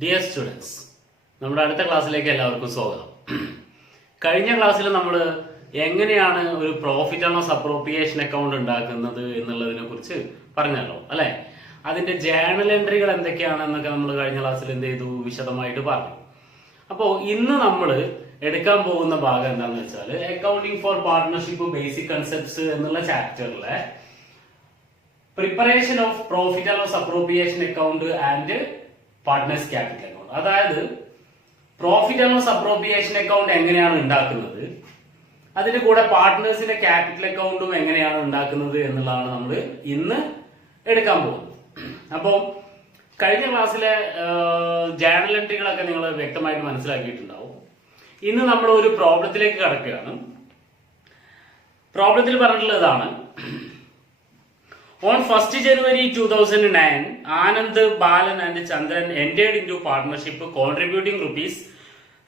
Dear students, നമ്മുടെ അടുത്ത ക്ലാസ്സിലേക്ക് എല്ലാവർക്കും സ്വാഗതം. കഴിഞ്ഞ ക്ലാസ്സിൽ നമ്മൾ എങ്ങനെയാണ് ഒരു profit and loss appropriation account ഉണ്ടാക്കുന്നത് എന്നുള്ളതിനെ കുറിച്ച് പറഞ്ഞല്ലോ അല്ലെ. അതിന്റെ ജേണൽ എൻട്രികൾ എന്തൊക്കെയാണെന്നൊക്കെ നമ്മൾ കഴിഞ്ഞ ക്ലാസ്സിൽ എന്ത് ചെയ്തു, വിശദമായിട്ട് പറഞ്ഞു. അപ്പോൾ ഇന്ന് നമ്മൾ എടുക്കാൻ പോകുന്ന ഭാഗം എന്താണെന്ന് വെച്ചാൽ accounting for partnership basic concepts എന്നുള്ള ചാപ്റ്ററിലെ preparation of profit and loss appropriation account and partners capital account. അതായത് profit and loss appropriation account എങ്ങനെയാണ് ഉണ്ടാക്കുന്നത്, അതിന്റെ കൂടെ പാർട്ട്നേഴ്സിന്റെ ക്യാപിറ്റൽ അക്കൗണ്ടും എങ്ങനെയാണ് ഉണ്ടാക്കുന്നത് എന്നുള്ളതാണ് നമ്മൾ ഇന്ന് എടുക്കാൻ പോകുന്നത്. അപ്പോൾ കഴിഞ്ഞ ക്ലാസ്സിലെ ജേണൽ എൻട്രികളൊക്കെ നിങ്ങൾ വ്യക്തമായിട്ട് മനസ്സിലാക്കിയിട്ടുണ്ടാവും. ഇന്ന് നമ്മൾ ഒരു പ്രോബ്ലത്തിലേക്ക് കടക്കുകയാണ്. പ്രോബ്ലത്തിൽ പറഞ്ഞിട്ടുള്ളതാണ്, On 1st January 2009, Anand, Balan and Chandran entered into partnership contributing rupees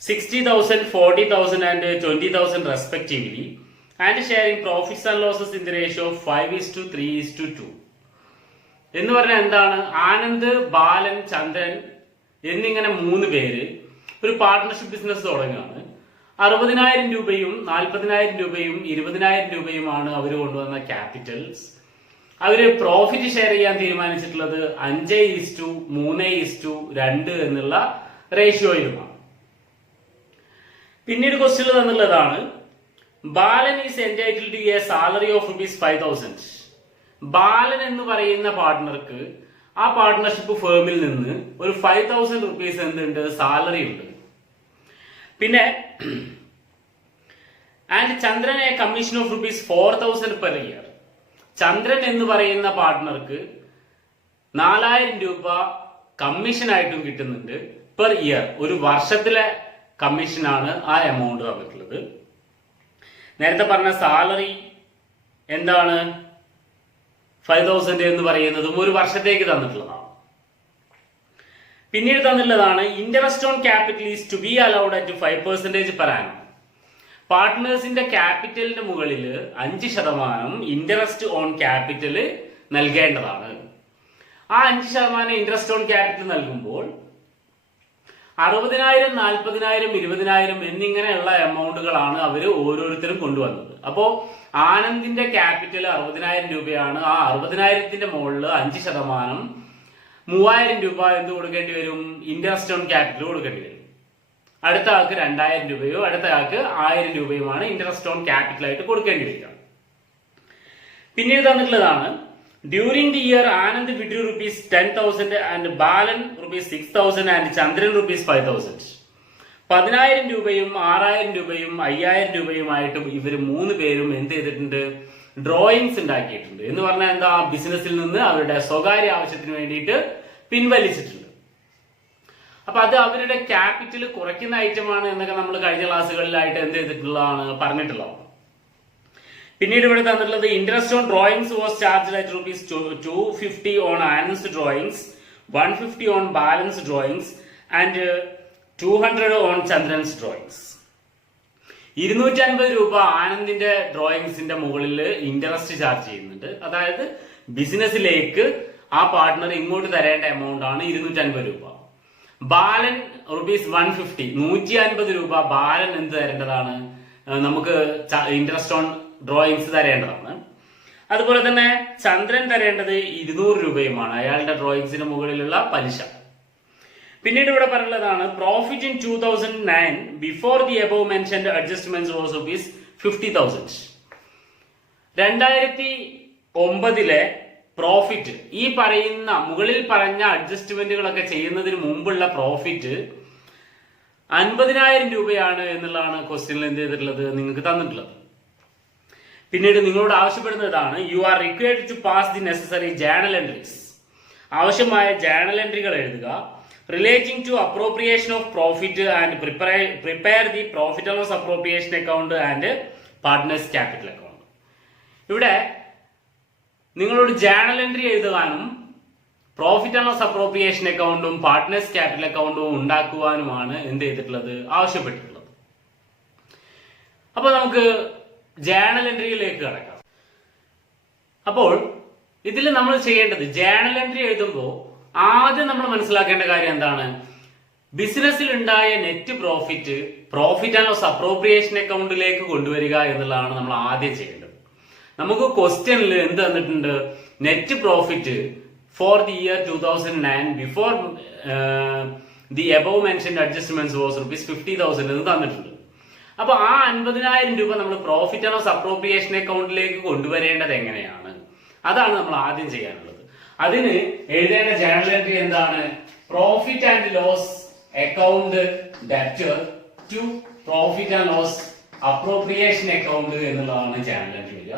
60,000, 40,000 and 20,000 respectively and sharing profits and losses in the ratio of 5:3:2. എന്ന് പറഞ്ഞാൽ എന്താണ്, ആനന്ദ്, ബാലൻ, ചന്ദ്രൻ എന്നിങ്ങനെ 3 പേര് ഒരു പാർട്ട്ണർഷിപ്പ് ബിസിനസ് തുടങ്ങുകയാണ്. 60,000 രൂപയും 40,000 രൂപയും 20,000 രൂപയുമാണ് അവർ കൊണ്ടുവന്ന ക്യാപിറ്റൽസ്. അവര് പ്രോഫിറ്റ് ഷെയർ ചെയ്യാൻ തീരുമാനിച്ചിട്ടുള്ളത് 5:3:2 എന്നുള്ള റേഷ്യോയിലുമാണ്. പിന്നീട് ക്വസ്റ്റ്യൻ തന്നുള്ളതാണ്, Balan is entitled to a salary of ₹5,000. Balan എന്ന് പറയുന്ന പാർട്ട്ണർക്ക് ആ പാർട്ട്ണർഷിപ്പ് ഫേമിൽ നിന്ന് ഒരു ₹5,000 എന്തുണ്ട്, സാലറി ഉണ്ട്. പിന്നെ and Chandran a commission of ₹4,000 per year. Chandran എന്ന് പറയുന്ന പാർട്ട്ണർക്ക് 4,000 രൂപ കമ്മീഷനായിട്ടും കിട്ടുന്നുണ്ട് പെർ ഇയർ. ഒരു വർഷത്തിലെ കമ്മീഷനാണ് ആ എമൗണ്ട് തന്നിട്ടുള്ളത്. നേരത്തെ പറഞ്ഞ സാലറി എന്താണ്, 5,000 എന്ന് പറയുന്നതും ഒരു വർഷത്തേക്ക് തന്നിട്ടുള്ളതാണ്. പിന്നീട് തന്നിട്ടുള്ളതാണ്, interest on capital is to be allowed at 5% per annum. പാർട്ട്നേഴ്സിന്റെ ക്യാപിറ്റലിന് മുകളിൽ 5% ഇൻട്രസ്റ്റ് ഓൺ ക്യാപിറ്റൽ നൽകേണ്ടതാണ്. ആ 5% ഇൻട്രസ്റ്റ് ഓൺ ക്യാപിറ്റൽ നൽകുമ്പോൾ 60,000, 40,000, 20,000 എന്നിങ്ങനെയുള്ള എമൗണ്ടുകളാണ് അവർ ഓരോരുത്തരും കൊണ്ടുവന്നത്. അപ്പോ ആനന്ദിന്റെ ക്യാപിറ്റൽ 60,000 രൂപയാണ്. ആ 60,000ന്റെ മുകളിൽ 5% 3,000 രൂപ എന്ത് കൊടുക്കേണ്ടി വരും, ഇൻട്രസ്റ്റ് ഓൺ ക്യാപിറ്റൽ കൊടുക്കേണ്ടി വരും. അടുത്ത ആൾക്ക് 2,000 രൂപയോ അടുത്ത ആൾക്ക് 1,000 രൂപയുമാണ് ഇൻട്രസ്റ്റ് ഓൺ ക്യാപിറ്റൽ ആയിട്ട് കൊടുക്കേണ്ടി വരിക. പിന്നീട് തന്നിട്ടുള്ളതാണ്, during the year Anand withdrew ₹10,000 and Balan ₹6,000 and Chandran ₹5,000. 10,000 രൂപയും 6,000 രൂപയും 5,000 രൂപയുമായിട്ടും ഇവർ 3 പേരും എന്ത് ചെയ്തിട്ടുണ്ട്, ഡ്രോയിങ്സ് ഉണ്ടാക്കിയിട്ടുണ്ട്. എന്ന് പറഞ്ഞാൽ എന്താ, ബിസിനസ്സിൽ നിന്ന് അവരുടെ സ്വകാര്യ ആവശ്യത്തിന് വേണ്ടിയിട്ട് പിൻവലിച്ചിട്ടുണ്ട്. അപ്പൊ അത് അവരുടെ ക്യാപിറ്റൽ കുറയ്ക്കുന്ന ഐറ്റമാണ് എന്നൊക്കെ നമ്മൾ കഴിഞ്ഞ ക്ലാസ്സുകളിലായിട്ട് എന്ത് ചെയ്തിട്ടുള്ളതാണ്, പറഞ്ഞിട്ടുള്ളതാണ്. പിന്നീട് ഇവിടെ തന്നിട്ടുള്ളത്, interest on drawings was charged at ₹250 on Anand's drawings, 150 on Balan's drawings and 200 on Chandran's drawings. 250 രൂപ ആനന്ദിന്റെ ഡ്രോയിങ്സിന്റെ മുകളിൽ ഇൻട്രസ്റ്റ് ചാർജ് ചെയ്യുന്നുണ്ട്. അതായത് ബിസിനസ്സിലേക്ക് ആ പാർട്ട്ണർ ഇങ്ങോട്ട് തരേണ്ട എമൗണ്ട് ആണ് 250 രൂപ. ബാലൻ ₹150, 150 രൂപ ബാലൻ എന്ത് തരേണ്ടതാണ്, നമുക്ക് ഇൻട്രസ്റ്റ് ഓൺ ഡ്രോയിങ്സ് തരേണ്ടതാണ്. അതുപോലെ തന്നെ ചന്ദ്രൻ തരേണ്ടത് 200 രൂപയുമാണ്, അയാളുടെ ഡ്രോയിങ്സിന് മുകളിലുള്ള പലിശ. പിന്നീട് ഇവിടെ പറയുന്നതാണ്, profit in 2009 before the above mentioned adjustments was ₹50,000. 2009 profit, ഈ പറയുന്ന മുകളിൽ പറഞ്ഞ അഡ്ജസ്റ്റ്മെന്റുകളൊക്കെ ചെയ്യുന്നതിന് മുമ്പുള്ള പ്രോഫിറ്റ് 50,000 രൂപയാണ് എന്നുള്ളതാണ് ക്വസ്റ്റ്യനിൽ എന്ത് ചെയ്തിട്ടുള്ളത്, നിങ്ങൾക്ക് തന്നിട്ടുള്ളത്. പിന്നീട് നിങ്ങളോട് ആവശ്യപ്പെടുന്നതാണ്, you are required to pass the necessary journal entries. ആവശ്യമായ ജേണൽ എൻട്രികൾ എഴുതുക. Relating to appropriation of profit and prepare the profit and loss appropriation account and partners capital account. ഇവിടെ നിങ്ങളോട് ജേണൽ എൻട്രി എഴുതുവാനും പ്രോഫിറ്റ് ആൻഡ് ലോസ് അപ്രോപ്രിയേഷൻ അക്കൗണ്ടും partners capital അക്കൗണ്ടും ഉണ്ടാക്കുവാനുമാണ് എന്ത് ചെയ്തിട്ടുള്ളത്, ആവശ്യപ്പെട്ടിട്ടുള്ളത്. അപ്പൊ നമുക്ക് ജേണൽ എൻട്രിയിലേക്ക് കടക്കാം. അപ്പോൾ ഇതിൽ നമ്മൾ ചെയ്യേണ്ടത്, ജേണൽ എൻട്രി എഴുതുമ്പോൾ ആദ്യം നമ്മൾ മനസ്സിലാക്കേണ്ട കാര്യം എന്താണ്, ബിസിനസ്സിൽ ഉണ്ടായ net profit and loss appropriation അക്കൗണ്ടിലേക്ക് കൊണ്ടുവരിക എന്നുള്ളതാണ് നമ്മൾ ആദ്യം ചെയ്യേണ്ടത്. നമുക്ക് ക്വസ്റ്റ്യനിൽ എന്ത് തന്നിട്ടുണ്ട്? Net profit for the year 2009 before the above mentioned adjustments was ₹50,000 എന്ന് തന്നിട്ടുണ്ട്. അപ്പൊ ആ 50,000 രൂപ നമ്മൾ പ്രോഫിറ്റ് ആൻഡ് ലോസ് അപ്രോപ്രിയേഷൻ അക്കൗണ്ടിലേക്ക് കൊണ്ടുവരേണ്ടത് എങ്ങനെയാണ്? അതാണ് നമ്മൾ ആദ്യം ചെയ്യാനുള്ളത്. അതിന് എഴുതേണ്ട ജേണൽ എൻട്രി എന്താണ്? Profit and loss account debtor to profit and loss appropriation account എന്നുള്ളതാണ് ജേണൽ എൻട്രി വരിക.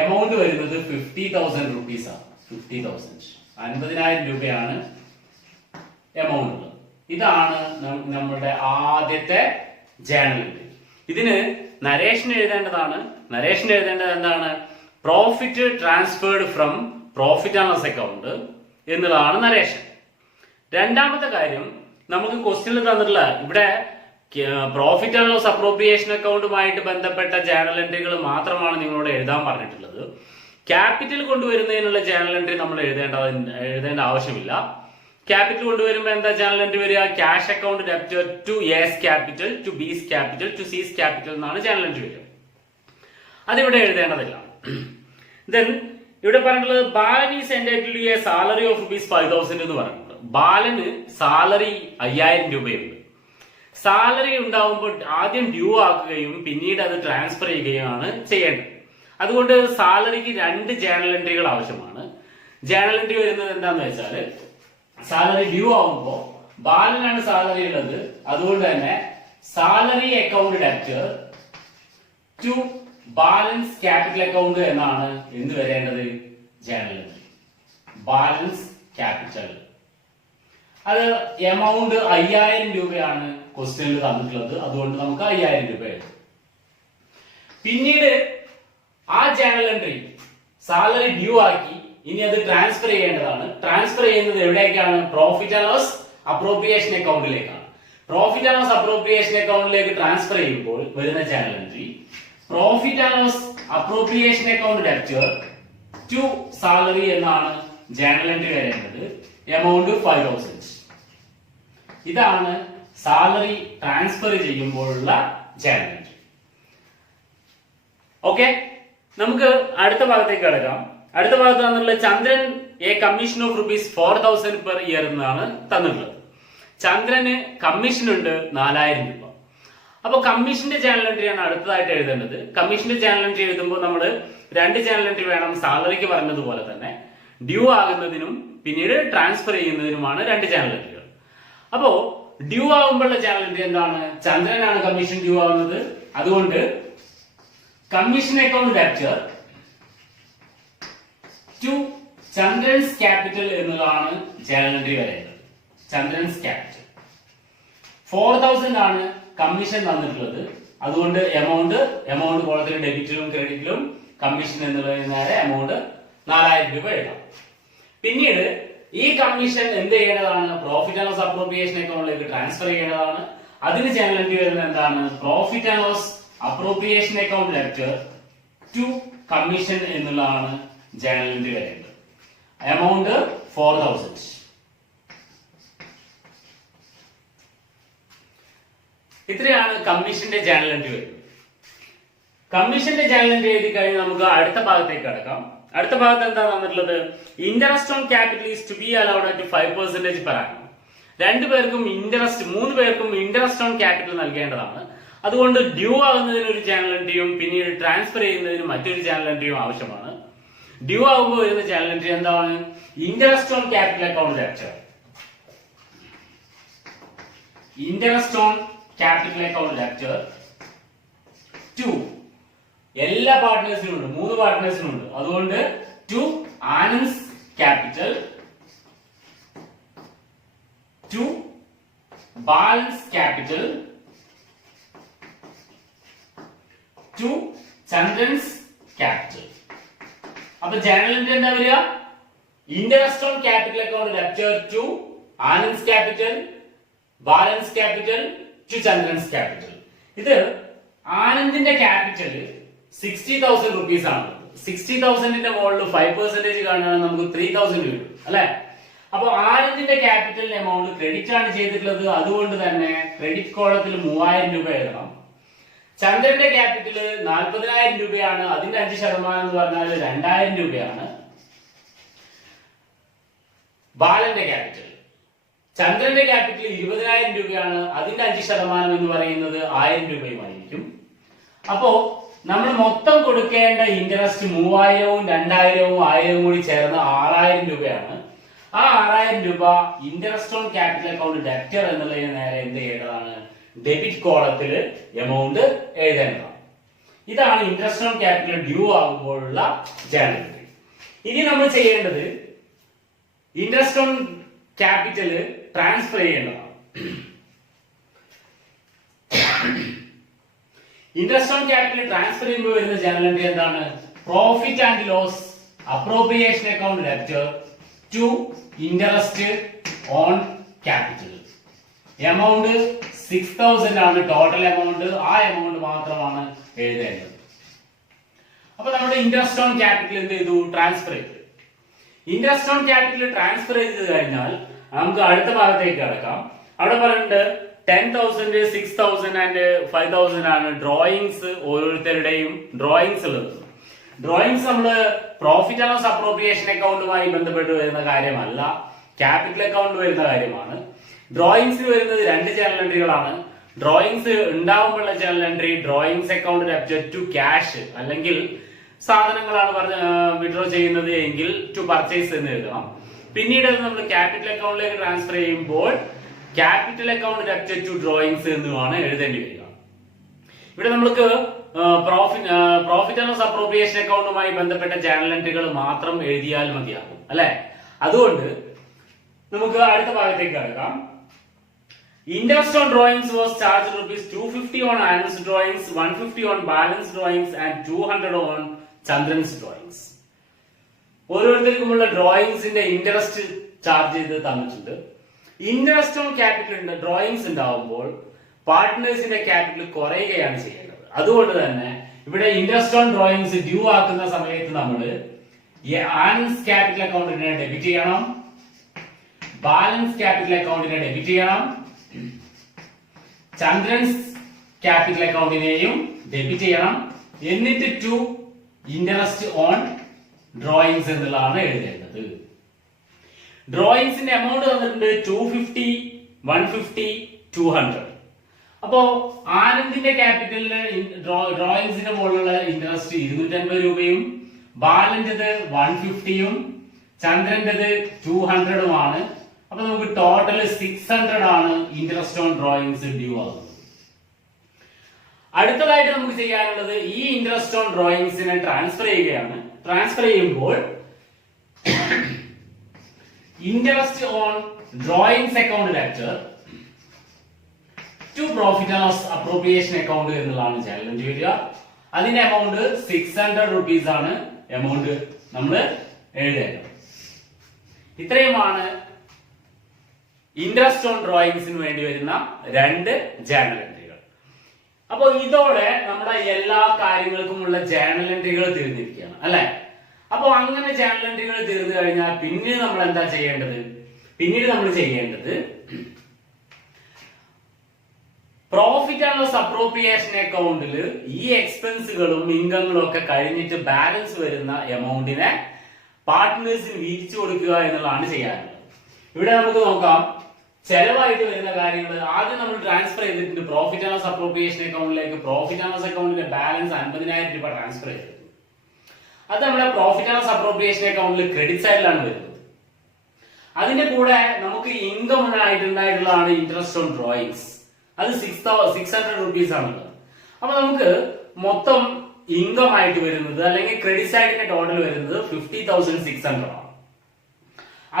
എമൗണ്ട് വരുന്നത് 50,000 റുപ്പീസ് ആണ്. 50,000 രൂപയാണ് എമൗണ്ട്. ഇതാണ് നമ്മുടെ ആദ്യത്തെ ജേണൽ എൻട്രി. ഇതിന് നരേഷൻ എഴുതേണ്ടതാണ്. നരേഷൻ എഴുതേണ്ടത് എന്താണ്? Profit transferred from profit and loss account എന്നുള്ളതാണ് നരേഷൻ. രണ്ടാമത്തെ കാര്യം, നമുക്ക് ക്വസ്റ്റ്യനിൽ തന്നിട്ടുള്ള ഇവിടെ പ്രോഫിറ്റ് ആൻഡ് ലോസ് അപ്രോപ്രിയേഷൻ അക്കൗണ്ടുമായിട്ട് ബന്ധപ്പെട്ട ജേണൽ എൻട്രികൾ മാത്രമാണ് നിങ്ങളോട് എഴുതാൻ പറഞ്ഞിട്ടുള്ളത്. ക്യാപിറ്റൽ കൊണ്ടുവരുന്നതിനുള്ള ജേണൽ എൻട്രി നമ്മൾ എഴുതേണ്ട ആവശ്യമില്ല. ക്യാപിറ്റൽ കൊണ്ടുവരുമ്പോൾ എന്താ ജേണൽ എൻട്രി വരിക? Cash account debtor to A's capital to B's capital to C's capital എന്നാണ് ജേണൽ എൻട്രി വരിക. അതിവിടെ എഴുതേണ്ടതില്ല. ദെൻ ഇവിടെ പറഞ്ഞിട്ടുള്ളത് Balan is entitled to a salary of ₹5,000 എന്ന് പറഞ്ഞിട്ടുണ്ട്. ബാലന് സാലറി 5,000 രൂപയുണ്ട്. സാലറി ഉണ്ടാവുമ്പോൾ ആദ്യം ഡ്യൂ ആക്കുകയും പിന്നീട് അത് ട്രാൻസ്ഫർ ചെയ്യുകയാണ് ചെയ്യേണ്ടത്. അതുകൊണ്ട് സാലറിക്ക് 2 ജേണൽ എൻട്രികൾ ആവശ്യമാണ്. ജേണൽ എൻട്രി വരുന്നത് എന്താന്ന് വെച്ചാല്, സാലറി ഡ്യൂ ആവുമ്പോൾ ബാലനാണ് സാലറി ഉള്ളത്. അതുകൊണ്ട് തന്നെ salary account debtor to Balan's capital account എന്നാണ് എന്ത് വരേണ്ടത്? Journal entry. ബാലൻസ് ക്യാപിറ്റൽ. അത് എമൗണ്ട് 5,000 രൂപയാണ് ക്വസ്റ്റ്യനിൽ തന്നിട്ടുള്ളത്. അതുകൊണ്ട് നമുക്ക് 5,000 രൂപ എഴുതാം. പിന്നീട് ആ ജേണൽ എൻട്രി സാലറി ഡ്യൂ ആക്കി ഇനി അത് ട്രാൻസ്ഫർ ചെയ്യേണ്ടതാണ്. ട്രാൻസ്ഫർ ചെയ്യുന്നത് എവിടേക്കാണ്? പ്രോഫിറ്റ് ആൻഡ് ലോസ് അപ്രോപ്രിയേഷൻ അക്കൗണ്ടിലേക്കാണ്. പ്രോഫിറ്റ് ആൻഡ് ലോസ് അപ്രോപ്രിയേഷൻ അക്കൗണ്ടിലേക്ക് ട്രാൻസ്ഫർ ചെയ്യുമ്പോൾ വരുന്ന journal entry profit and loss appropriation account debtor to salary എന്നാണ് ജേണൽ എൻട്രി വരേണ്ടത്. എമൗണ്ട് 5,000. ഇതാണ് സാലറി ട്രാൻസ്ഫർ ചെയ്യുമ്പോഴുള്ള ജേണൽ എൻട്രി. ഓക്കെ, നമുക്ക് അടുത്ത ഭാഗത്തേക്ക് കിടക്കാം. അടുത്ത ഭാഗത്ത് തന്നിട്ടുള്ള Chandran a commission of ₹4,000 per year എന്നാണ് തന്നിട്ടുള്ളത്. ചന്ദ്രന് കമ്മീഷൻ ഉണ്ട് 4,000 രൂപ. അപ്പൊ കമ്മീഷന്റെ ജേണൽ എൻട്രിയാണ് അടുത്തതായിട്ട് എഴുതേണ്ടത്. കമ്മീഷന്റെ ജേണൽ എൻട്രി എഴുതുമ്പോൾ നമ്മൾ 2 ജേണൽ എൻട്രി വേണം. സാലറിക്ക് പറഞ്ഞതുപോലെ തന്നെ ഡ്യൂ ആകുന്നതിനും പിന്നീട് ട്രാൻസ്ഫർ ചെയ്യുന്നതിനുമാണ് 2 ജേണൽ എൻട്രികൾ. അപ്പോ ഡ്യൂ ആകുമ്പോഴുള്ള ജേണൽ എൻട്രി എന്താണ്? ചന്ദ്രനാണ് കമ്മീഷൻ ഡ്യൂ ആവുന്നത്. അതുകൊണ്ട് commission account debtor to Chandran's capital എന്നുള്ളതാണ് ജേണൽ എൻട്രി വരേണ്ടത്. ചന്ദ്രൻസ് ക്യാപിറ്റൽ 4,000 ആണ് കമ്മീഷൻ തന്നിട്ടുള്ളത്. അതുകൊണ്ട് എമൗണ്ട് കോളത്തിൽ ഡെബിറ്റിലും ക്രെഡിറ്റിലും കമ്മീഷൻ എന്നുള്ളതിന് നേരെ എമൗണ്ട് 4,000 രൂപ എഴുതാം. പിന്നീട് ഈ കമ്മീഷൻ എന്ത് ചെയ്യേണ്ടതാണ്? പ്രോഫിറ്റ് ആൻഡ് ലോസ് അപ്രോപ്രിയേഷൻ അക്കൗണ്ടിലേക്ക് ട്രാൻസ്ഫർ ചെയ്യേണ്ടതാണ്. അതിന് ജേണൽ എൻട്രി വരുന്നത് എന്താണ്? Profit and loss appropriation account debtor to commission എന്നുള്ളതാണ് ജേണൽ എൻട്രി വരേണ്ടത്. എമൗണ്ട് 4,000. ഇത്രയാണ് കമ്മീഷന്റെ ജേണൽ എൻട്രി വരുന്നത്. കമ്മീഷന്റെ ജേണൽ എൻട്രി എഴുതി കഴിഞ്ഞ് നമുക്ക് അടുത്ത ഭാഗത്തേക്ക് കടക്കാം. അടുത്ത ഭാഗത്ത് എന്താ തന്നിട്ടുള്ളത്? Interest on capital is to be allowed at 5% per annum. 3 പേർക്കും ഇൻട്രസ്റ്റ് ഓൺ ക്യാപിറ്റൽ നൽകേണ്ടതാണ്. അതുകൊണ്ട് ഡ്യൂ ആകുന്നതിന് ഒരു ജേണൽ എൻട്രിയും പിന്നീട് ട്രാൻസ്ഫർ ചെയ്യുന്നതിന് മറ്റൊരു ജേണൽ എൻട്രിയും ആവശ്യമാണ്. ഡ്യൂ ആകുമ്പോൾ വരുന്ന ജേണൽ എൻട്രി എന്താണ്? Interest on capital account debtor. Interest on capital account debtor to എല്ലാ പാർട്ട്നേഴ്സിനും ഉണ്ട്, 3 പാർട്ട്നേഴ്സിനും ഉണ്ട്. അതുകൊണ്ട് to Anand's capital to Balan's capital to Chandran's capital. അപ്പൊ ജേണൽ എൻട്രി എന്താ വരിക? Interest on capital account debtor to Anand's capital Balan's capital to Chandran's capital. ഇത് ആനന്ദിന്റെ ക്യാപിറ്റൽ 60,000 റുപ്പീസ് ആണ്. 60,000ന്റെ മുകളിൽ 5% കാണുകയാണെങ്കിൽ നമുക്ക് 3,000 വരും അല്ലെ. അപ്പൊ ആനന്ദിന്റെ ക്യാപിറ്റൽ എമൗണ്ട് ക്രെഡിറ്റ് ആണ് ചെയ്തിട്ടുള്ളത്, അതുകൊണ്ട് തന്നെ ക്രെഡിറ്റ് കോളത്തിൽ 3000 രൂപ എഴുതണം. ചന്ദ്രന്റെ ക്യാപിറ്റൽ 40,000 രൂപയാണ്, അതിന്റെ 5% എന്ന് പറഞ്ഞാൽ 2000 രൂപയാണ്. ബാലന്റെ ക്യാപിറ്റൽ, ചന്ദ്രന്റെ ക്യാപിറ്റൽ 20,000 രൂപയാണ്, അതിന്റെ 5% എന്ന് പറയുന്നത് 1000 രൂപയുമായിരിക്കും. അപ്പോ നമ്മൾ മൊത്തം കൊടുക്കേണ്ട ഇൻട്രസ്റ്റ് 3000-ഉം 2000-ഉം 1000-ഉം കൂടി ചേർന്ന് 6000 രൂപയാണ്. ആ 6000 രൂപ interest on capital account debtor എന്നുള്ളതിന് നേരെ എന്ത് ചെയ്യേണ്ടതാണ്? ഡെബിറ്റ് കോളത്തിൽ എമൗണ്ട് എഴുതേണ്ടതാണ്. ഇതാണ് ഇൻട്രസ്റ്റ് ഓൺ ക്യാപിറ്റൽ ഡ്യൂ ആകുമ്പോഴുള്ള ജേണൽ എൻട്രി. ഇനി നമ്മൾ ചെയ്യേണ്ടത് ഇൻട്രസ്റ്റ് ഓൺ ക്യാപിറ്റൽ ട്രാൻസ്ഫർ ചെയ്യേണ്ടതാണ്. ഇൻട്രസ്റ്റ് ഓൺ ക്യാപിറ്റൽ ട്രാൻസ്ഫർ ചെയ്യുമ്പോൾ വരുന്ന ജേണൽ എൻട്രി എന്താണ്? Profit and loss appropriation account debtor to interest on capital. Amount 6000 ആണ് ടോട്ടൽ എമൗണ്ട്, ആ എമൗണ്ട് മാത്രമാണ് എഴുതേണ്ടത്. അപ്പൊ നമ്മുടെ ഇൻട്രസ്റ്റ് ഓൺ ക്യാപിറ്റൽ എന്ത് ചെയ്തു? ട്രാൻസ്ഫർ ചെയ്തു. ഇൻട്രസ്റ്റ് ഓൺ ക്യാപിറ്റൽ ട്രാൻസ്ഫർ ചെയ്ത് കഴിഞ്ഞാൽ നമുക്ക് അടുത്ത ഭാഗത്തേക്ക് കിടക്കാം. അവിടെ പറഞ്ഞിട്ട് 10,000, 6,000 ആൻഡ് 5,000 ആണ് ഡ്രോയിങ്സ്, ഓരോരുത്തരുടെയും ഡ്രോയിങ്സ് ഉള്ളത്. ഡ്രോയിങ്സ് നമ്മള് പ്രോഫിറ്റ് ആൻഡ് ലോസ് അപ്രോപ്രിയേഷൻ അക്കൗണ്ടുമായി ബന്ധപ്പെട്ട് വരുന്ന കാര്യമല്ല, ക്യാപിറ്റൽ അക്കൗണ്ട് വരുന്ന കാര്യമാണ്. ഡ്രോയിങ്സിന് വരുന്നത് 2 ജേണൽ എൻട്രികളാണ്. ഡ്രോയിങ്സ് ഉണ്ടാവുമ്പോഴുള്ള journal entry drawings account debtor to cash, അല്ലെങ്കിൽ സാധനങ്ങളാണ് വിഡ്രോ ചെയ്യുന്നത് എങ്കിൽ ടു പർച്ചേസ് എന്ന് എഴുതണം. പിന്നീട് നമ്മൾ ക്യാപിറ്റൽ അക്കൗണ്ടിലേക്ക് ട്രാൻസ്ഫർ ചെയ്യുമ്പോൾ capital account debtor to drawings എന്നുമാണ് എഴുതേണ്ടി വരിക. ഇവിടെ നമുക്ക് പ്രോഫിറ്റ് ആൻഡ് ലോസ് അപ്രോപ്രിയേഷൻ അക്കൗണ്ടുമായി ബന്ധപ്പെട്ട ജേണൽ എൻട്രികൾ മാത്രം എഴുതിയാൽ മതിയാകും അല്ലെ. അതുകൊണ്ട് നമുക്ക് അടുത്ത ഭാഗത്തേക്ക് കിടക്കാം. Interest on drawings was charge ₹250 on Anand's drawings, 150 on Balan's drawings and 200 on Chandran's drawings. ഓരോരുത്തർക്കുമുള്ള ഡ്രോയിങ്സിന്റെ ഇൻട്രസ്റ്റ് ചാർജ് ചെയ്ത് തന്നിട്ടുണ്ട്. ഇൻട്രസ്റ്റ് ഓൺ ക്യാപിറ്റൽ ഡ്രോയിങ്സ് ഉണ്ടാവുമ്പോൾ പാർട്ട്നേഴ്സിന്റെ ക്യാപിറ്റൽ കുറയുകയാണ് ചെയ്യേണ്ടത്. അതുകൊണ്ട് തന്നെ ഇവിടെ ഇൻട്രസ്റ്റ് ഓൺ ഡ്രോയിങ്സ് ഡ്യൂ ആക്കുന്ന സമയത്ത് നമ്മൾ ആനന്ദ്സ് ക്യാപിറ്റൽ അക്കൗണ്ടിനെ ഡെബിറ്റ് ചെയ്യണം, ബാലൻസ് ക്യാപിറ്റൽ അക്കൗണ്ടിനെ ഡെബിറ്റ് ചെയ്യണം, ചന്ദ്രൻസ് ക്യാപിറ്റൽ അക്കൗണ്ടിനെയും ഡെബിറ്റ് ചെയ്യണം. എന്നിട്ട് ടു ഇൻട്രസ്റ്റ് ഓൺ ഡ്രോയിങ്സ് എന്നുള്ളതാണ് എഴുതേണ്ടത്. ഡ്രോയിങ്സിന്റെ എമൗണ്ട് തന്നിട്ടുണ്ട് 250, 150, 200. അപ്പോ ആനന്ദിന്റെ ക്യാപിറ്റലിന് ഡ്രോയിങ്സിന്റെ മുകളിലുള്ള ഇൻട്രസ്റ്റ് 250 രൂപയും ബാലന്റേത് 150യും ചന്ദ്രന്റേത് 200ഉമാണ്. അപ്പൊ നമുക്ക് ടോട്ടൽ 600 ആണ് ഇൻട്രസ്റ്റ് ഓൺ ഡ്രോയിങ്സ് ഡ്യൂ ആകുന്നത്. അടുത്തതായിട്ട് നമുക്ക് ചെയ്യാനുള്ളത് ഈ ഇൻട്രസ്റ്റ് ഓൺ ഡ്രോയിങ്സിനെ ട്രാൻസ്ഫർ ചെയ്യുകയാണ്. ട്രാൻസ്ഫർ ചെയ്യുമ്പോൾ interest on drawings account debtor to profit and loss appropriation account എന്നുള്ളതാണ് ജേണൽ എൻട്രി വരിക. അതിന്റെ എമൗണ്ട് 600 റുപ്പീസ് ആണ് എമൗണ്ട് നമ്മൾ എഴുതേണ്ടത്. ഇത്രയുമാണ് ഇൻട്രസ്റ്റ് ഓൺ ഡ്രോയിങ്സിന് വേണ്ടി വരുന്ന 2 ജേണൽ എൻട്രികൾ. അപ്പൊ ഇതോടെ നമ്മുടെ എല്ലാ കാര്യങ്ങൾക്കുമുള്ള ജേണൽ എൻട്രികൾ തീർന്നിരിക്കുകയാണ് അല്ലെ. അപ്പൊ അങ്ങനെ ജേണൽ എൻട്രികൾ തീർന്നു കഴിഞ്ഞാൽ പിന്നീട് നമ്മൾ എന്താ ചെയ്യേണ്ടത്? പിന്നീട് നമ്മൾ ചെയ്യേണ്ടത് പ്രോഫിറ്റ് ആൻഡ് ലോസ് അപ്രോപ്രിയേഷൻ അക്കൗണ്ടിൽ ഈ എക്സ്പെൻസുകളും ഇൻകങ്ങളും ഒക്കെ കഴിഞ്ഞിട്ട് ബാലൻസ് വരുന്ന എമൗണ്ടിനെ പാർട്ട്നേഴ്സിന് വീതിച്ചു കൊടുക്കുക എന്നുള്ളതാണ് ചെയ്യാനുള്ളത്. ഇവിടെ നമുക്ക് നോക്കാം ചെലവായിട്ട് വരുന്ന കാര്യങ്ങൾ. ആദ്യം നമ്മൾ ട്രാൻസ്ഫർ ചെയ്തിട്ടുണ്ട് പ്രോഫിറ്റ് ആൻഡ് ലോസ് അപ്രോപ്രിയേഷൻ അക്കൗണ്ടിലേക്ക്. പ്രോഫിറ്റ് ആൻഡ് ലോസ് അക്കൗണ്ടിന്റെ ബാലൻസ് 50,000 രൂപ ട്രാൻസ്ഫർ ചെയ്തിട്ടുണ്ട്. അത് നമ്മുടെ പ്രോഫിറ്റ് ആൻഡ് ലോസ് അപ്രോപ്രിയേഷൻ അക്കൗണ്ടിൽ ക്രെഡിറ്റ് സൈഡിലാണ് വരുന്നത്. അതിന്റെ കൂടെ നമുക്ക് ഇൻകം ആയിട്ടുണ്ടായിട്ടുള്ളതാണ് ഇൻട്രസ്റ്റ് ഓൺ ഡ്രോയിങ്സ്. അത് 600 റുപ്പീസ് ആണുള്ളത്. അപ്പൊ നമുക്ക് മൊത്തം ഇൻകം ആയിട്ട് വരുന്നത് അല്ലെങ്കിൽ ക്രെഡിറ്റ് സൈഡിന്റെ ടോട്ടൽ വരുന്നത് 50,600 ആണ്.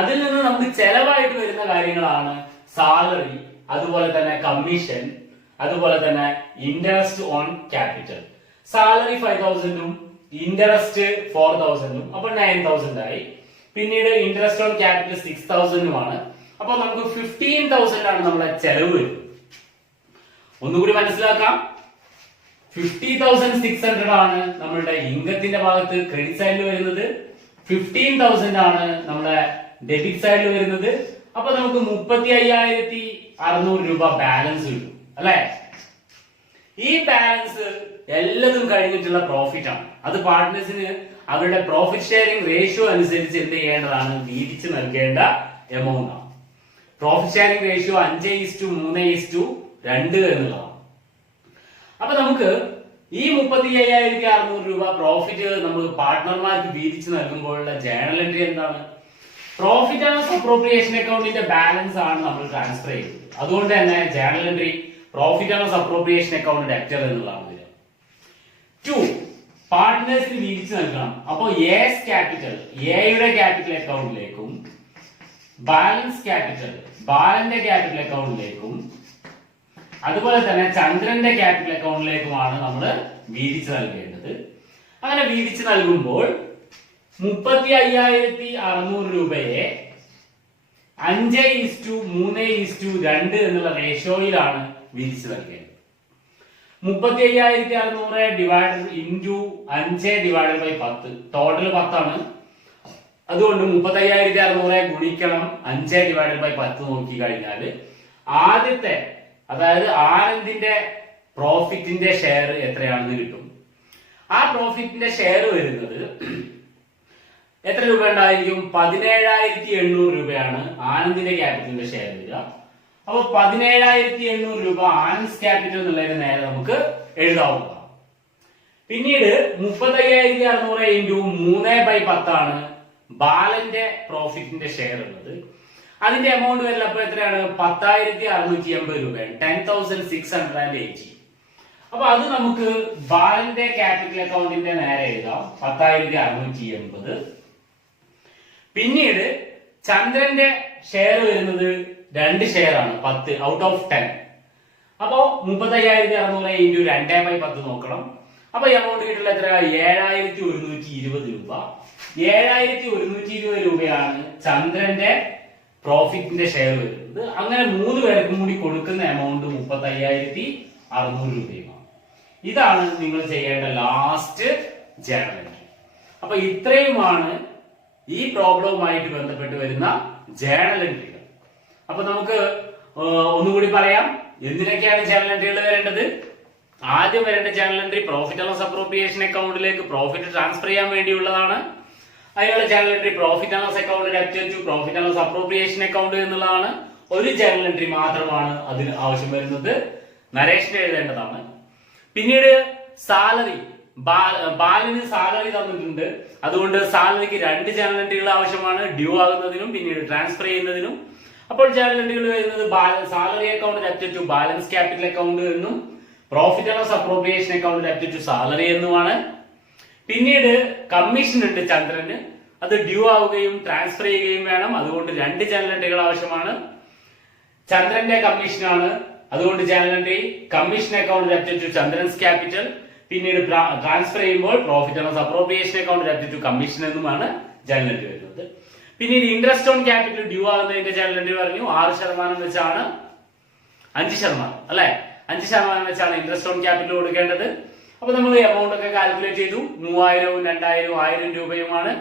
അതിൽ നിന്ന് നമുക്ക് ചെലവായിട്ട് വരുന്ന കാര്യങ്ങളാണ് സാലറി, അതുപോലെ തന്നെ കമ്മീഷൻ, അതുപോലെ തന്നെ ഇൻട്രസ്റ്റ് ഓൺ ക്യാപിറ്റൽ. സാലറി 5,000ഉം ഇൻട്രസ്റ്റ് 4,000ഉം അപ്പൊ 9,000 ആയി. പിന്നീട് ഇൻട്രസ്റ്റ് ഓൺ ക്യാപിറ്റൽ 6,000ഉമാണ്. അപ്പൊ നമുക്ക് 15,000 ആണ് നമ്മുടെ ചെലവ് വരുന്നത്. ഒന്നുകൂടി മനസ്സിലാക്കാം. 50,600 ആണ് നമ്മളുടെ ഇൻകത്തിന്റെ ഭാഗത്ത് ക്രെഡിറ്റ് സൈഡിൽ വരുന്നത്. 15,000 ആണ് നമ്മുടെ ഡെബിറ്റ് സൈഡിൽ വരുന്നത്. അപ്പൊ നമുക്ക് 35,600 രൂപ ബാലൻസ് കിട്ടും അല്ലെ. ഈ ബാലൻസ് എല്ലാതും കഴിഞ്ഞിട്ടുള്ള പ്രോഫിറ്റ് ആണ്. അത് പാർട്ട്നേഴ്സിന് അവരുടെ പ്രോഫിറ്റ് ഷെയറിംഗ് റേഷ്യോ അനുസരിച്ച് എന്ത് ചെയ്യേണ്ടതാണ്, വീതിച്ച് നൽകേണ്ട എമൗണ്ട് ആണ്. പ്രോഫിറ്റ് ഷെയറിംഗ് റേഷ്യോ 5:3:2 എന്നുള്ളതാണ്. അപ്പൊ നമുക്ക് ഈ 35,600 രൂപ പ്രോഫിറ്റ് നമുക്ക് പാർട്ട്ണർമാർക്ക് വീതിച്ച് നൽകുമ്പോഴുള്ള ജേണൽ എൻട്രി എന്താണ്? പ്രോഫിറ്റ് ആൻഡ് ലോസ് അപ്രോപ്രിയേഷൻ അക്കൗണ്ടിന്റെ ബാലൻസ് ആണ് നമ്മൾ ട്രാൻസ്ഫർ ചെയ്യുന്നത്. അതുകൊണ്ട് തന്നെ journal entry profit and loss appropriation account debtor എന്നുള്ളതാണ് വരിക. 2 പാർട്ട്നേഴ്സിന് വീതിച്ച് നൽകണം. അപ്പോ എസ് ക്യാപിറ്റൽ എയുടെ ക്യാപിറ്റൽ അക്കൗണ്ടിലേക്കും ബാലൻസ് ക്യാപിറ്റൽ ബാലന്റെ ക്യാപിറ്റൽ അക്കൗണ്ടിലേക്കും അതുപോലെ തന്നെ ചന്ദ്രന്റെ ക്യാപിറ്റൽ അക്കൗണ്ടിലേക്കുമാണ് നമ്മൾ വീതിച്ച് നൽകേണ്ടത്. അങ്ങനെ വീതിച്ച് നൽകുമ്പോൾ 35,600 രൂപയെ 5:3:2 എന്നുള്ള റേഷ്യോയിലാണ് വീതിച്ച് നൽകേണ്ടത്. 35,600 ഡിവൈഡഡ് ഇൻറ്റു 5/10 ടോട്ടൽ 10 ആണ്. അതുകൊണ്ട് 35,600 ഗുണിക്കണം 5/10 നോക്കി കഴിഞ്ഞാൽ ആദ്യത്തെ, അതായത് ആനന്ദിന്റെ പ്രോഫിറ്റിന്റെ ഷെയർ എത്രയാണെന്ന് കിട്ടും. ആ പ്രോഫിറ്റിന്റെ ഷെയർ വരുന്നത് എത്ര രൂപ ഉണ്ടായിരിക്കും? 17,800 രൂപയാണ് ആനന്ദിന്റെ ക്യാപിറ്റലിന്റെ ഷെയർ വരിക. അപ്പൊ 17,800 രൂപ ആനന്ദ് ക്യാപിറ്റൽ എന്നുള്ളതിന് നേരെ നമുക്ക് എഴുതാവുന്നതാണ്. പിന്നീട് 35,600 ഇൻറ്റു 3/10 ആണ് ബാലന്റെ പ്രോഫിറ്റിന്റെ ഷെയർ ഉള്ളത്. അതിന്റെ എമൗണ്ട് വരുന്നപ്പോൾ എത്രയാണ്? 10,680 രൂപയാണ്. 10,680. അപ്പൊ അത് നമുക്ക് ബാലന്റെ ക്യാപിറ്റൽ അക്കൗണ്ടിന്റെ നേരെ എഴുതാം 10,680. പിന്നീട് ചന്ദ്രന്റെ ഷെയർ വരുന്നത് 2 ഷെയർ ആണ്, 10 ഔട്ട് ഓഫ് 10. അപ്പോ 35,600 ഇൻറ്റു 2/10 നോക്കണം. അപ്പൊ എമൗണ്ട് കിട്ടുള്ള എത്ര? 7,120 രൂപ. 7,120 രൂപയാണ് ചന്ദ്രന്റെ പ്രോഫിറ്റിന്റെ ഷെയർ വരുന്നത്. അങ്ങനെ 3 പേർക്കും കൂടി കൊടുക്കുന്ന എമൗണ്ട് 35,600 രൂപയുമാണ്. ഇതാണ് നിങ്ങൾ ചെയ്യേണ്ട ലാസ്റ്റ് ജേണൽ എൻട്രി. അപ്പൊ ഇത്രയുമാണ് ഈ പ്രോബ്ലവുമായിട്ട് ബന്ധപ്പെട്ട് വരുന്ന ജേണൽ എൻട്രികൾ. അപ്പൊ നമുക്ക് ഒന്നുകൂടി പറയാം എന്തിനൊക്കെയാണ് ജേണൽ എൻട്രികൾ വരേണ്ടത്. ആദ്യം വരേണ്ട journal entry profit and loss appropriation അക്കൗണ്ടിലേക്ക് പ്രോഫിറ്റ് ട്രാൻസ്ഫർ ചെയ്യാൻ വേണ്ടിയുള്ളതാണ്. അതിനുള്ള journal entry profit and loss account debit to profit and loss appropriation account എന്നുള്ളതാണ്. ഒരു ജേണൽ എൻട്രി മാത്രമാണ് അതിന് ആവശ്യം വരുന്നത്, നരേഷിന് എഴുതേണ്ടതാണ്. പിന്നീട് സാലറി, ബാലിന് സാലറി തന്നിട്ടുണ്ട്. അതുകൊണ്ട് സാലറിക്ക് 2 ജേണൽ എൻട്രികൾ ആവശ്യമാണ്, ഡ്യൂ ആകുന്നതിനും പിന്നീട് ട്രാൻസ്ഫർ ചെയ്യുന്നതിനും. അപ്പോൾ ജേണൽ എൻട്രികൾ വരുന്നത് salary account debit to Balan's capital account എന്നും profit and loss appropriation account debit to salary എന്നുമാണ്. പിന്നീട് കമ്മീഷൻ ഉണ്ട് ചന്ദ്രന്, അത് ഡ്യൂ ആവുകയും ട്രാൻസ്ഫർ ചെയ്യുകയും വേണം. അതുകൊണ്ട് 2 ജേണൽ എൻട്രികൾ ആവശ്യമാണ്. ചന്ദ്രന്റെ കമ്മീഷനാണ്, അതുകൊണ്ട് journal entry commission account debit to Chandran's capital. പിന്നീട് ട്രാൻസ്ഫർ ചെയ്യുമ്പോൾ profit and loss appropriation account debit to commission എന്നുമാണ് ജേണൽ എൻട്രി വരുന്നത്. പിന്നീട് ഇൻട്രസ്റ്റ് ഓൺ ക്യാപിറ്റൽ ഡ്യൂ ആകുന്നതിന്റെ ജേണൽ എൻട്രി പറഞ്ഞു 6% വെച്ചാണ് 5%, അല്ലെ? 5% വെച്ചാണ് ഇൻട്രസ്റ്റ് ഓൺ ക്യാപിറ്റൽ കൊടുക്കേണ്ടത്. അപ്പൊ നമ്മൾ എമൗണ്ട് ഒക്കെ കാൽക്കുലേറ്റ് ചെയ്തു. 3,000, 2,000, 1,000 രൂപയുമാണ്.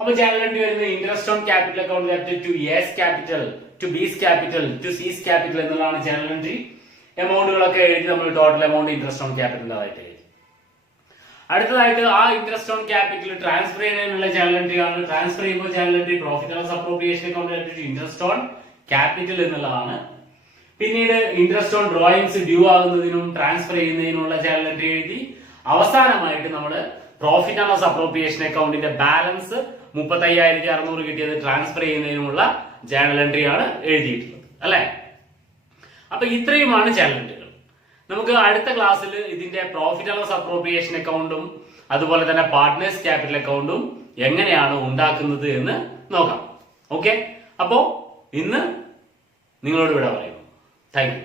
അപ്പൊ ജേണൽ എൻട്രി വരുന്നത് interest on capital account debit to A's capital to B's capital to C's capital എന്നുള്ളതാണ് ജേണൽ എൻട്രി. എമൗണ്ടുകളൊക്കെ എഴുതി നമ്മൾ ടോട്ടൽ എമൗണ്ട് ഇൻട്രസ്റ്റ് ഓൺ ക്യാപിറ്റലായിട്ട് എഴുതി. അടുത്തതായിട്ട് ആ ഇൻട്രസ്റ്റ് ഓൺ ക്യാപിറ്റൽ ട്രാൻസ്ഫർ ചെയ്യുന്നതിനുള്ള ജേണൽ എൻട്രി ആണ്. ട്രാൻസ്ഫർ ചെയ്യുമ്പോൾ journal entry profit and loss appropriation account debit to interest on capital എന്നുള്ളതാണ്. പിന്നീട് ഇൻട്രസ്റ്റ് ഓൺ ഡ്രോയിങ്സ് ഡ്യൂ ആകുന്നതിനും ട്രാൻസ്ഫർ ചെയ്യുന്നതിനുള്ള ജേണൽ എൻട്രി എഴുതി. അവസാനമായിട്ട് നമ്മൾ പ്രോഫിറ്റ് ആൻഡ് ലോസ് അപ്രോപ്രിയേഷൻ അക്കൗണ്ടിന്റെ ബാലൻസ് 35,600 കിട്ടിയത് ട്രാൻസ്ഫർ ചെയ്യുന്നതിനുമുള്ള ജേണൽ എൻട്രി ആണ് എഴുതിയിട്ടുള്ളത്, അല്ലെ? അപ്പൊ ഇത്രയുമാണ് ജേണൽ എൻട്രികൾ. നമുക്ക് അടുത്ത ക്ലാസ്സിൽ ഇതിന്റെ പ്രോഫിറ്റ് ആൻഡ് ലോസ് അപ്രോപ്രിയേഷൻ അക്കൗണ്ടും അതുപോലെ തന്നെ പാർട്ട്നേഴ്സ് ക്യാപിറ്റൽ അക്കൗണ്ടും എങ്ങനെയാണ് ഉണ്ടാക്കുന്നത് എന്ന് നോക്കാം. ഓക്കെ, അപ്പോ ഇന്ന് നിങ്ങളോട് ഇവിടെ പറയുന്നു. Thank you.